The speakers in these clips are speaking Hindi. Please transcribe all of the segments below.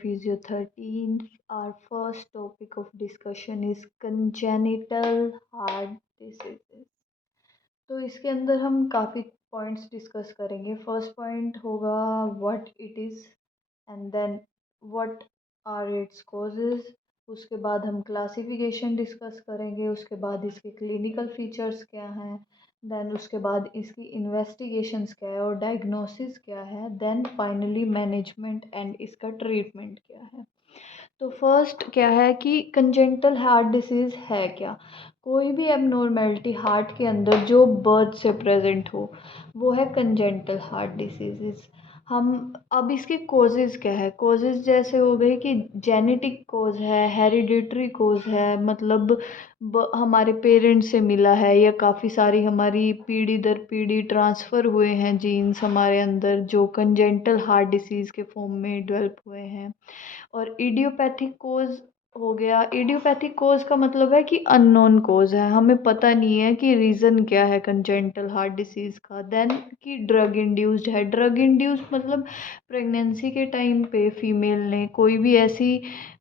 Physio 13. Our first topic of discussion is congenital heart diseases. तो इसके अंदर हम काफ़ी पॉइंट्स डिस्कस करेंगे। फर्स्ट पॉइंट होगा what it is, and then what are its causes. उसके बाद हम क्लासिफिकेशन डिस्कस करेंगे। उसके बाद इसके क्लिनिकल फीचर्स क्या हैं, देन उसके बाद इसकी इन्वेस्टिगेशंस क्या है और डायग्नोसिस क्या है, देन फाइनली मैनेजमेंट एंड इसका ट्रीटमेंट क्या है। तो फर्स्ट क्या है कि कंजेंटल हार्ट डिसीज़ है क्या। कोई भी एबनॉर्मेलिटी हार्ट के अंदर जो बर्थ से प्रेजेंट हो वो है कंजेंटल हार्ट डिसीज़। हम अब इसके कॉजेज़ क्या है। कॉजेज़ जैसे हो गए कि जेनेटिक कॉज है, हेरिडिटरी कॉज है, मतलब हमारे पेरेंट्स से मिला है या काफ़ी सारी हमारी पीढ़ी दर पीढ़ी ट्रांसफ़र हुए हैं जीन्स हमारे अंदर जो कंजेंटल हार्ट डिसीज़ के फॉर्म में डेवलप हुए हैं। और इडियोपैथिक कोज़ हो गया। इडियोपैथिक कोज़ का मतलब है कि अननोन कोज़ है, हमें पता नहीं है कि रीज़न क्या है कंजेंटल हार्ट डिसीज़ का। देन कि ड्रग इंड्यूस्ड है। ड्रग इंड्यूस्ड मतलब प्रेगनेंसी के टाइम पे फीमेल ने कोई भी ऐसी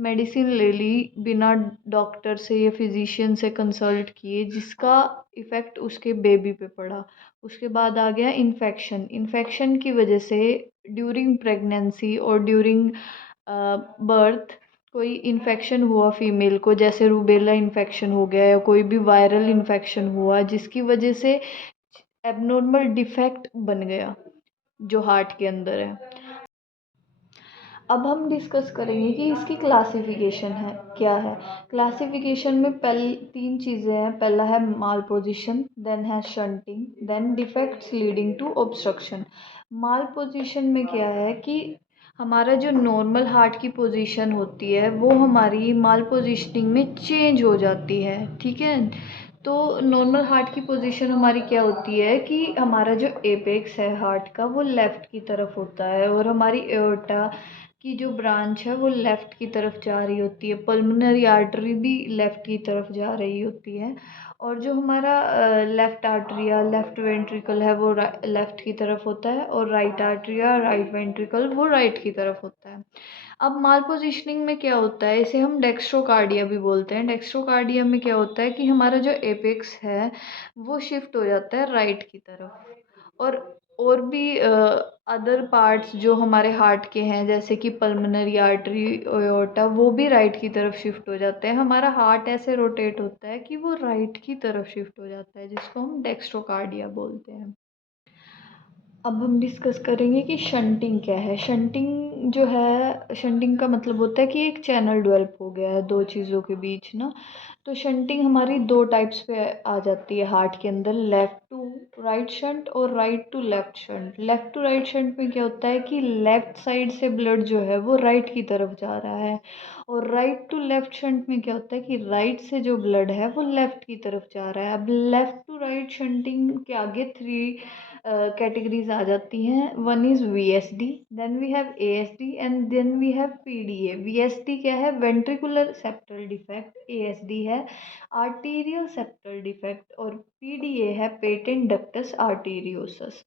मेडिसिन ले ली बिना डॉक्टर से या फिजिशियन से कंसल्ट किए जिसका इफ़ेक्ट उसके बेबी पे पड़ा। उसके बाद आ गया इन्फेक्शन। इन्फेक्शन की वजह से ड्यूरिंग प्रेगनेंसी और ड्यूरिंग बर्थ कोई इन्फेक्शन हुआ फीमेल को, जैसे रूबेला इन्फेक्शन हो गया या कोई भी वायरल इन्फेक्शन हुआ जिसकी वजह से एबनॉर्मल डिफेक्ट बन गया जो हार्ट के अंदर है। अब हम डिस्कस करेंगे कि इसकी क्लासिफिकेशन है क्या है। क्लासिफिकेशन में पहले तीन चीज़ें हैं। पहला है माल पोजिशन, देन है shunting, then defects leading to obstruction. Malposition में क्या है कि हमारा जो नॉर्मल हार्ट की पोजीशन होती है वो हमारी माल पोजिशनिंग में चेंज हो जाती है। ठीक है, तो नॉर्मल हार्ट की पोजीशन हमारी क्या होती है कि हमारा जो एपेक्स है हार्ट का वो लेफ़्ट की तरफ होता है और हमारी एओर्टा की जो ब्रांच है वो लेफ़्ट की तरफ जा रही होती है। पल्मोनरी आर्टरी भी लेफ़्ट की तरफ जा रही होती है और जो हमारा लेफ़्ट आर्टरिया लेफ़्ट वेंट्रिकल है वो लेफ़्ट की तरफ होता है और राइट आर्टरिया राइट वेंट्रिकल वो राइट की तरफ होता है। अब माल पोजिशनिंग में क्या होता है, इसे हम डेक्स्ट्रोकार्डिया भी बोलते हैं। डेक्स्ट्रोकार्डिया में क्या होता है कि हमारा जो एपेक्स है वो शिफ्ट हो जाता है राइट की तरफ और भी अदर पार्ट्स जो हमारे हार्ट के हैं जैसे कि पल्मोनरी आर्टरी एओर्टा वो भी राइट की तरफ शिफ्ट हो जाते हैं। हमारा हार्ट ऐसे रोटेट होता है कि वो राइट की तरफ शिफ्ट हो जाता है जिसको हम डेक्स्ट्रोकार्डिया बोलते हैं। अब हम डिस्कस करेंगे कि शंटिंग क्या है। शंटिंग जो है, शंटिंग का मतलब होता है कि एक चैनल डेवलप हो गया है दो चीज़ों के बीच ना। तो शंटिंग हमारी दो टाइप्स पे आ जाती है हार्ट के अंदर, लेफ़्ट टू राइट शंट और right to left shunt. Left to right shunt में क्या होता है कि लेफ़्ट साइड से ब्लड जो है वो राइट की तरफ जा रहा है और राइट टू लेफ़्ट शंट में क्या होता है कि राइट से जो ब्लड है वो लेफ़्ट की तरफ जा रहा है। अब लेफ़्ट टू राइट शंटिंग के आगे थ्री कैटेगरीज आ जाती हैं। One is VSD, then we have ASD and then we have PDA। VSD क्या है, वेंट्रिकुलर सेप्टल डिफेक्ट, ASD है आर्टीरियल सेप्टल डिफेक्ट और PDA है पेटेंट डक्टस आर्टीरियोसस।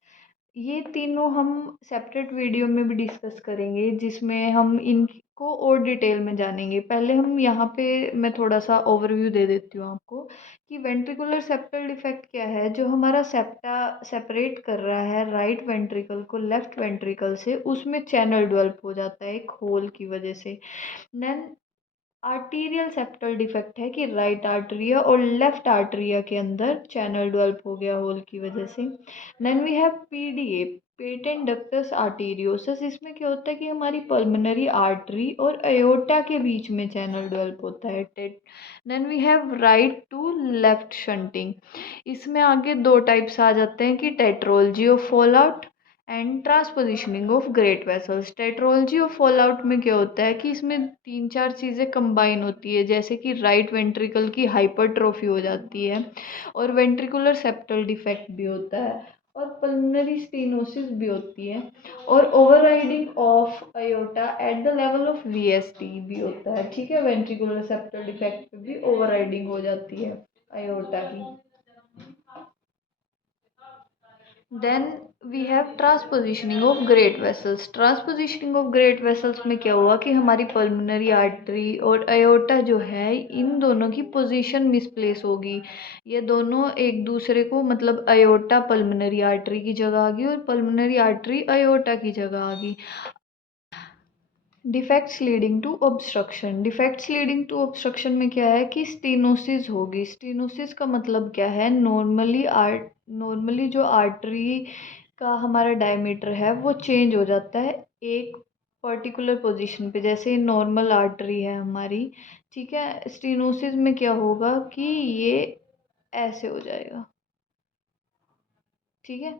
ये तीनों हम सेपरेट वीडियो में भी डिस्कस करेंगे जिसमें हम इनको और डिटेल में जानेंगे। पहले हम यहाँ पे मैं थोड़ा सा ओवरव्यू दे देती हूँ आपको कि वेंट्रिकुलर सेप्टल डिफेक्ट क्या है। जो हमारा सेप्टा सेपरेट कर रहा है राइट वेंट्रिकल को लेफ्ट वेंट्रिकल से, उसमें चैनल डेवलप हो जाता है एक होल की वजह से। देन आर्टीरियल सेप्टल डिफेक्ट है कि राइट आर्टरिया और लेफ्ट आर्टरिया के अंदर चैनल डेवलप हो गया होल की वजह से। Then we have PDA, patent ductus arteriosus. इसमें क्या होता है कि हमारी पल्मोनरी आर्टरी और एओर्टा के बीच में चैनल डेवलप होता है then we have right to left shunting. इसमें आगे दो टाइप्स आ जाते हैं कि tetralogy of Fallot and transpositioning of great vessels. Tetralogy of Fallot में क्या होता है कि इसमें तीन चार चीज़ें कंबाइन होती है जैसे कि राइट वेंट्रिकल की हाइपरट्रोफी हो जाती है और वेंट्रिकुलर सेप्टल डिफेक्ट भी होता है और पल्मोनरी स्टेनोसिस भी होती है और overriding of aorta at the level of VSD भी होता है। ठीक है, वेंट्रिकुलर सेप्टल डिफेक्ट पे भी ओवरराइडिंग हो जाती है अयोटा की। Then we have transpositioning of great vessels. Transpositioning of great vessels में क्या हुआ कि हमारी पल्मोनरी आर्टरी और अयोर्टा जो है इन दोनों की पोजीशन मिसप्लेस होगी। ये दोनों एक दूसरे को मतलब अयोर्टा पल्मोनरी आर्टरी की जगह आ गई और पल्मोनरी आर्टरी अयोर्टा की जगह आ गई। Defects leading to obstruction. Defects leading to obstruction में क्या है कि स्टेनोसिस होगी। स्टेनोसिस का मतलब क्या है, नॉर्मली जो आर्टरी का हमारा डायमीटर है वो चेंज हो जाता है एक पर्टिकुलर पोजीशन पे, जैसे नॉर्मल आर्टरी है हमारी, ठीक है। स्टेनोसिस में क्या होगा कि ये ऐसे हो जाएगा, ठीक है,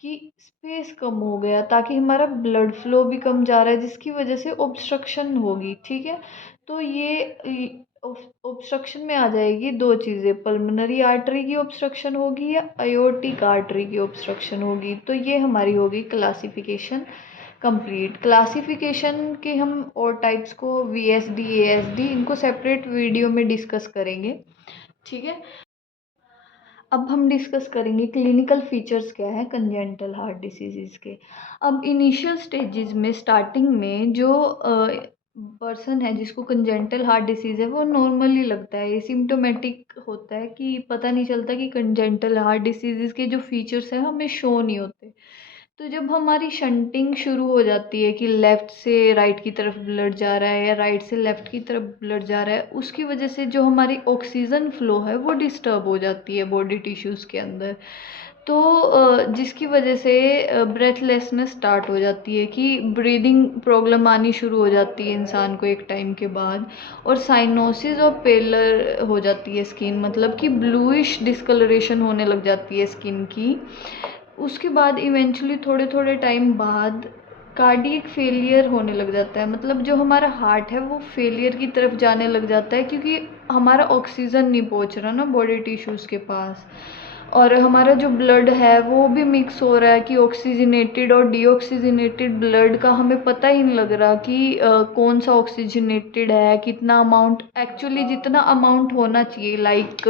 कि स्पेस कम हो गया ताकि हमारा ब्लड फ्लो भी कम जा रहा है जिसकी वजह से ऑब्स्ट्रक्शन होगी, ठीक है। तो ये ऑब्स्ट्रक्शन में आ जाएगी दो चीज़ें, पल्मोनरी आर्टरी की ऑब्स्ट्रक्शन होगी या अयोर्टिक आर्टरी की ऑब्स्ट्रक्शन होगी। तो ये हमारी होगी क्लासिफिकेशन कंप्लीट। क्लासिफिकेशन के हम और टाइप्स को VSD ASD इनको सेपरेट वीडियो में डिस्कस करेंगे, ठीक है। अब हम डिस्कस करेंगे क्लिनिकल फीचर्स क्या है कंजेंटल हार्ट डिसीज़ के। अब इनिशियल स्टेजेस में स्टार्टिंग में जो पर्सन है जिसको कंजेंटल हार्ट डिसीज़ है वो नॉर्मली लगता है, एसिम्टोमेटिक होता है कि पता नहीं चलता कि कंजेंटल हार्ट डिसीज़ के जो फीचर्स हैं हमें शो नहीं होते। तो जब हमारी शंटिंग शुरू हो जाती है कि लेफ़्ट से राइट की तरफ ब्लड जा रहा है या राइट से लेफ़्ट की तरफ ब्लड जा रहा है, उसकी वजह से जो हमारी ऑक्सीजन फ़्लो है वो डिस्टर्ब हो जाती है बॉडी टिश्यूज़ के अंदर। तो जिसकी वजह से ब्रेथलेसनेस स्टार्ट हो जाती है कि ब्रीदिंग प्रॉब्लम आनी शुरू हो जाती है इंसान को एक टाइम के बाद, और साइनोसिस और पेलर हो जाती है स्किन, मतलब कि ब्लूइश डिस्कलरेशन होने लग जाती है स्किन की। उसके बाद इवेंचुअली थोड़े थोड़े टाइम बाद कार्डियक फेलियर होने लग जाता है, मतलब जो हमारा हार्ट है वो फेलियर की तरफ जाने लग जाता है क्योंकि हमारा ऑक्सीजन नहीं पहुंच रहा ना बॉडी टिश्यूज़ के पास, और हमारा जो ब्लड है वो भी मिक्स हो रहा है कि ऑक्सीजनेटेड और डीऑक्सीजनेटेड ब्लड का हमें पता ही नहीं लग रहा कि कौन सा ऑक्सीजनेटेड है, कितना अमाउंट एक्चुअली जितना अमाउंट होना चाहिए। लाइक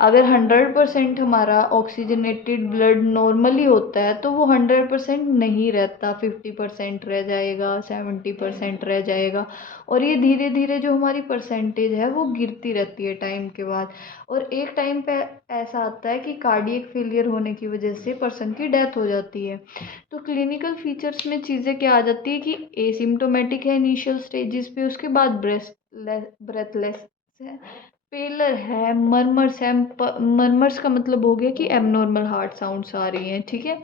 अगर 100% हमारा ऑक्सीजनेटेड ब्लड नॉर्मली होता है तो वो 100% नहीं रहता, 50% रह जाएगा, 70% रह जाएगा, और ये धीरे धीरे जो हमारी परसेंटेज है वो गिरती रहती है टाइम के बाद, और एक टाइम पे ऐसा आता है कि कार्डियक फेलियर होने की वजह से पर्सन की डेथ हो जाती है। तो क्लिनिकल फीचर्स में चीज़ें क्या आ जाती है कि एसिम्टोमेटिक है इनिशियल स्टेजेस पे, उसके बाद ब्रेथलेस है, पेलर है, मरमर्स है। मरमर्स का मतलब हो गया कि एबनॉर्मल हार्ट साउंड्स आ रही हैं, ठीक है।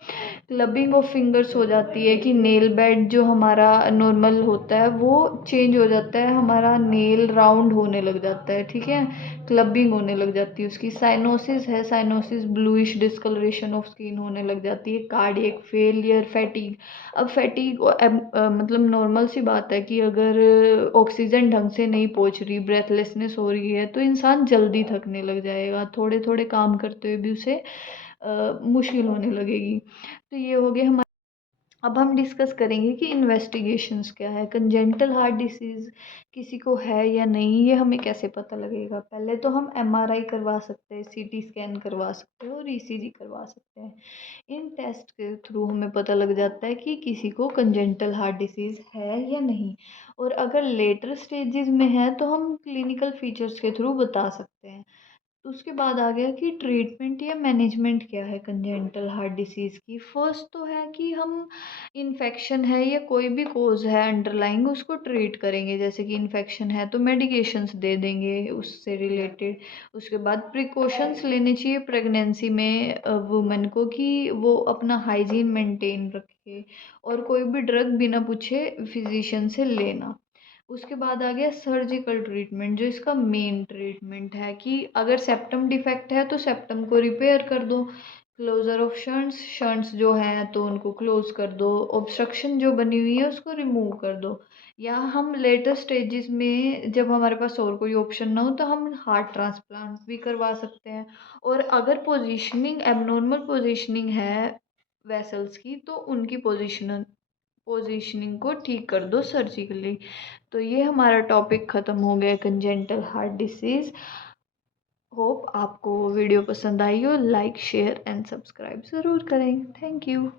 क्लबिंग ऑफ फिंगर्स हो जाती है कि नेल बेड जो हमारा नॉर्मल होता है वो चेंज हो जाता है, हमारा नेल राउंड होने लग जाता है, ठीक है, क्लबिंग होने लग जाती है उसकी। साइनोसिस है, cyanosis bluish discoloration of skin होने लग जाती है। Cardiac failure, fatigue. अब फैटीग मतलब नॉर्मल सी बात है कि अगर ऑक्सीजन ढंग से नहीं पहुंच रही, ब्रेथलेसनेस हो रही है तो इंसान जल्दी थकने लग जाएगा, थोड़े थोड़े काम करते हुए भी उसे मुश्किल होने लगेगी। तो ये हो गया हमारे। अब हम डिस्कस करेंगे कि इन्वेस्टिगेशंस क्या है, कंजेंटल हार्ट डिसीज़ किसी को है या नहीं ये हमें कैसे पता लगेगा। पहले तो हम MRI करवा सकते हैं, CT स्कैन करवा सकते हैं और ECG करवा सकते हैं। इन टेस्ट के थ्रू हमें पता लग जाता है कि किसी को कंजेंटल हार्ट डिसीज़ है या नहीं, और अगर लेटर स्टेजेस में है तो हम क्लिनिकल फीचर्स के थ्रू बता सकते हैं। तो उसके बाद आ गया कि ट्रीटमेंट या मैनेजमेंट क्या है कंजेंटल हार्ट डिसीज़ की। फर्स्ट तो है कि हम इन्फेक्शन है या कोई भी कोज़ है अंडरलाइंग उसको ट्रीट करेंगे, जैसे कि इन्फेक्शन है तो मेडिकेशंस दे देंगे उससे रिलेटेड। उसके बाद प्रिकॉशंस लेने चाहिए प्रेगनेंसी में वुमेन को कि वो अपना हाइजीन मेंटेन रखे और कोई भी ड्रग बिना पूछे फिजिशियन से लेना। उसके बाद आ गया सर्जिकल ट्रीटमेंट, जो इसका मेन ट्रीटमेंट है कि अगर सेप्टम डिफेक्ट है तो सेप्टम को रिपेयर कर दो, क्लोजर ऑफ शंट्स, शंट्स जो हैं तो उनको क्लोज कर दो, ऑब्स्ट्रक्शन जो बनी हुई है उसको रिमूव कर दो। या हम लेटर स्टेजेस में जब हमारे पास और कोई ऑप्शन ना हो तो हम हार्ट ट्रांसप्लांट भी करवा सकते हैं। और अगर पोजीशनिंग एबनॉर्मल पोजीशनिंग है वेसल्स की तो उनकी पोजीशनिंग को ठीक कर दो सर्जिकली। तो ये हमारा टॉपिक ख़त्म हो गया कंजेंटल हार्ट डिसीज़। होप आपको वीडियो पसंद आई हो। लाइक शेयर एंड सब्सक्राइब ज़रूर करें। Thank you.